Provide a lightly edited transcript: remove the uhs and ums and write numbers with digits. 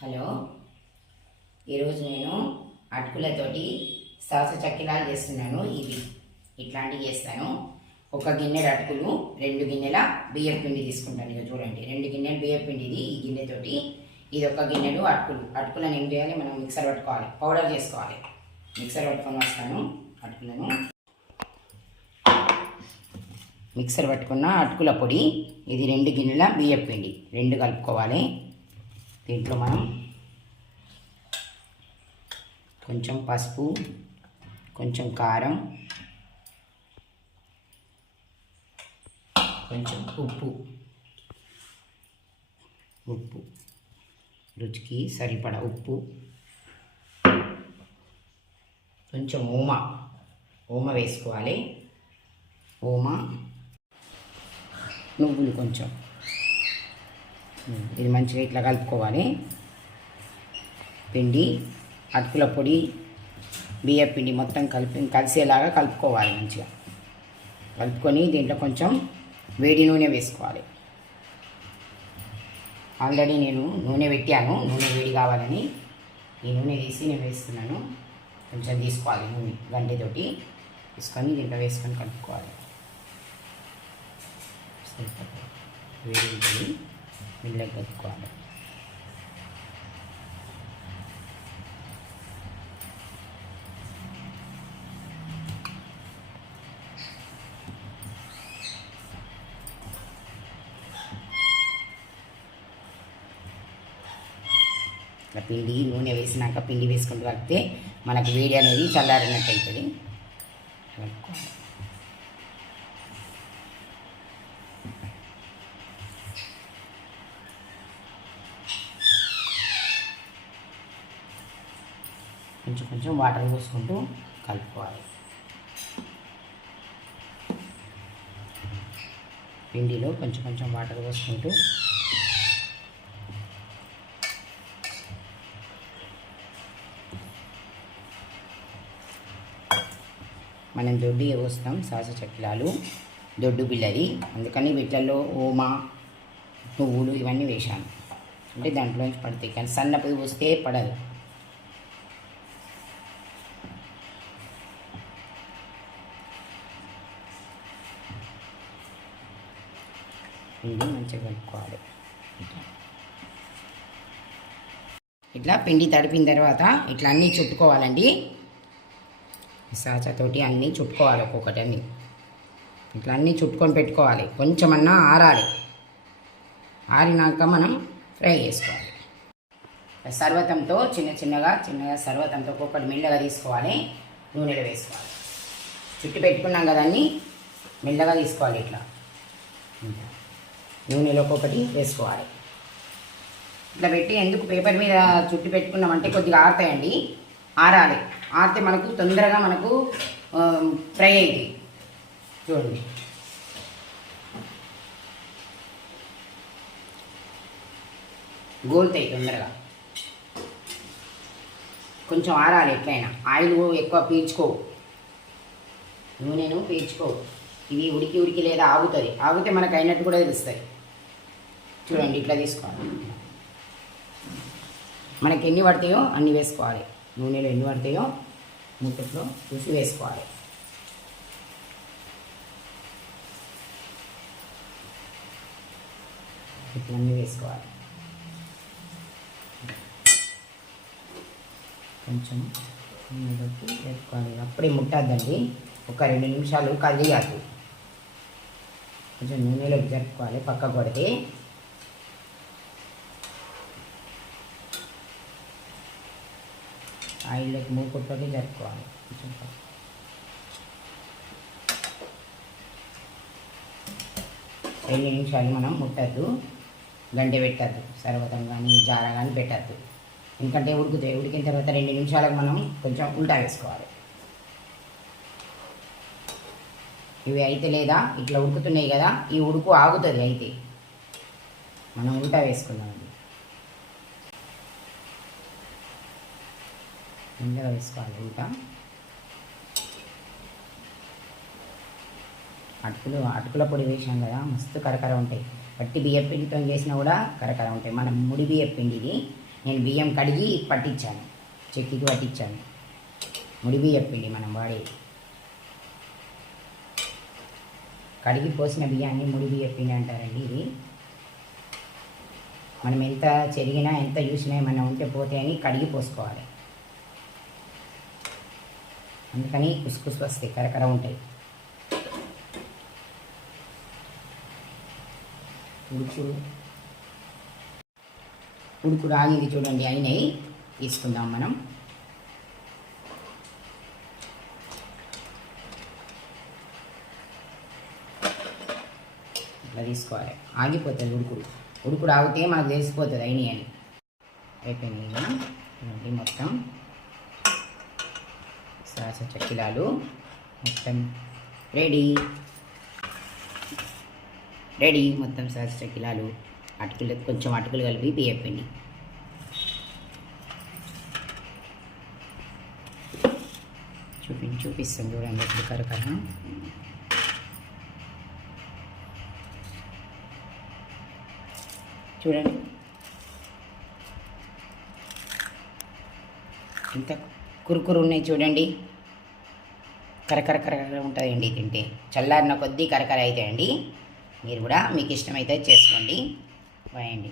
Hello, ఈరోజు నేను అటుకులతోటి సాస చక్కిలాలు చేస్తున్నాను. ఇట్లాంటివి చేస్తాను. ఒక గిన్నె అటుకులు, 2 గిన్నెల బియ్యం పిండి తీసుకుంటాను. ఇక చూడండి, 2 గిన్నెల బియ్యం పిండి ఈ గిన్నెతోటి. ఇది ఒక గిన్నెలు అటుకులను ఏం చేయాలి, మనం మిక్సర్ పట్టుకోవాలి, పౌడర్ చేసుకోవాలి. మిక్సర్ పట్టుకొని వస్తాను. అటుకులను మిక్సర్ పట్టుకున్న అటుకుల పొడి, ఇది 2 గిన్నెల బియ్యం పిండి, 2 కలుపుకోవాలి. దీంట్లో మనం కొంచెం పసుపు, కొంచెం కారం, కొంచెం ఉప్పు రుచికి సరిపడా ఉప్పు, కొంచెం ఓమ వేసుకోవాలి. నువ్వులు కొంచెం, ఇది మంచిగా ఇట్లా కలుపుకోవాలి. పిండి, అటుకుల పొడి, బియ్యం పిండి మొత్తం కలిసేలాగా కలుపుకోవాలి. మంచిగా కలుపుకొని దీంట్లో కొంచెం వేడి నూనె వేసుకోవాలి. ఆల్రెడీ నేను నూనె పెట్టాను, నూనె వేడి కావాలని. ఈ నూనె తీసి నేను వేస్తున్నాను. కొంచెం తీసుకోవాలి నూనె, గంటెతోటి తీసుకొని దీంట్లో వేసుకొని కలుపుకోవాలి. వేడి ఉంటుంది, మెల్లగా కలుపుకోవాలి. పిండి నూనె వేసినాక పిండి వేసుకుంటూ కలిపితే మనకు వేడి అనేది చల్లారినట్టు అవుతుంది. కలుపుకోవాలి. కొంచెం వాటర్ పోసుకుంటూ కలుపుకోవాలి. పిండిలో కొంచెం వాటర్ పోసుకుంటూ మనం దొడ్డు పోస్తాం. సాస చక్కిలాలు దొడ్డు బిళ్ళది, అందుకని వీటిల్లో ఓమ, పువ్వులు ఇవన్నీ వేసాను. అంటే దాంట్లోంచి పడతాయి, కానీ సన్నపది పోస్తే పడదు. పిండి మంచిగా కలుపుకోవాలి. ఇట్లా పిండి తడిపిన తర్వాత ఇట్లా అన్నీ చుట్టుకోవాలండి. సాచతోటి అన్నీ చుట్టుకోవాలి, ఒక్కొక్కటి అన్నీ ఇట్లా అన్నీ చుట్టుకొని పెట్టుకోవాలి. కొంచెమన్నా ఆరాలి. ఆరినాక మనం ఫ్రై చేసుకోవాలి. సర్వతంతో చిన్నగా సర్వతంతో ఒక్కొక్కటి మెల్లగా తీసుకోవాలి, నూనెలో వేసుకోవాలి. చుట్టి పెట్టుకున్నాం కదా, అన్నీ మెల్లగా తీసుకోవాలి. ఇట్లా నూనెలో ఒక్కొక్కటి వేసుకోవాలి. ఇట్లా పెట్టి ఎందుకు పేపర్ మీద చుట్టి పెట్టుకున్నామంటే కొద్దిగా ఆరుతాయండి. ఆరాలి. ఆరితే మనకు తొందరగా ఫ్రై అవుతాయి. చూడండి, గోలుతాయి తొందరగా. కొంచెం ఆరాలి. ఎట్లయినా ఆయిల్ ఎక్కువ పీల్చుకోవు, నూనెను పీల్చుకోవు. ఇది ఉడికి లేదా ఆగుతుంది. ఆగితే మనకు అయినట్టు కూడా తెలుస్తుంది. చూడండి, ఇట్లా తీసుకోవాలి. మనకి ఎన్ని పడతాయో అన్ని వేసుకోవాలి. నూనెలో ఎన్ని పడతాయో మూతలో చూసి వేసుకోవాలి. ఇట్లా అన్నీ వేసుకోవాలి. కొంచెం నూనెలోకి వేసుకోవాలి. అప్పుడే ముట్టద్దండి, ఒక 2 నిమిషాలు కదిలియాలి. కొంచెం నూనెలోకి జరుపుకోవాలి. పక్కకు పడితే ఆయిల్లోకి మూకుడుతోటి జరుపుకోవాలి. కొంచెం 2 నిమిషాలు మనం ముట్టద్దు, గంటె పెట్టద్దు. సర్వతం కానీ జార కానీ పెట్టద్దు, ఎందుకంటే ఉడుకుతాయి. ఉడికిన తర్వాత 2 నిమిషాలకు మనం కొంచెం ఉల్టా వేసుకోవాలి. ఇవి అయితే లేదా ఇట్లా ఉడుకుతున్నాయి కదా, ఈ ఉడుకు ఆగుతుంది. అయితే మనం ఉల్టా వేసుకుందామండి. ముందుగా వేసుకోవాలి ఉల్టా. అటుకుల పొడి వేసాం కదా, మస్తు కరకర ఉంటాయి. వట్టి బియ్యం పిండితో చేసినా కూడా కరకర ఉంటాయి. మనం ముడి బియ్యం పిండిది నేను బియ్యం కడిగి పట్టించాను, చెక్కికి పట్టించాను. ముడి బియ్యం పిండి మనం వాడేది. కడిగి పోసిన బియ్యాన్ని ముడి బియ్యం పిండి అంటారండి. ఇది మనం ఎంత చెరిగినా ఎంత చూసినా ఏమైనా ఉంటే పోతే అని కడిగి పోసుకోవాలి. అందుకని కుసుకుసు వస్తాయి, కరకర ఉంటాయి. ఉడుకుడు ఆగింది చూడండి, అయినాయి. తీసుకుందాం మనం. ఇట్లా తీసుకోవాలి, ఆగిపోతుంది ఉడుకుడు ఆగితే మనకు తెలిసిపోతుంది అయినాయి అని. అయిపోయినాయి ఇవన్నీ మొత్తం సాస చక్కిలాలు మొత్తం రెడీ. మొత్తం సాస చక్కిలాలు, కొంచెం అటుకులు కలిపి బియ్యం పిండి. చూపిస్తాను చూడండి ఎప్పుడు కరకర. చూడండి ఇంత కురుకురు ఉన్నాయి చూడండి. కరకర ఉంటాయండి తింటే. చల్లారిన కొద్దీ కరకర అవుతాయండి. మీరు కూడా మీకు ఇష్టమైతే చేసుకోండి. బాయ్ అండి.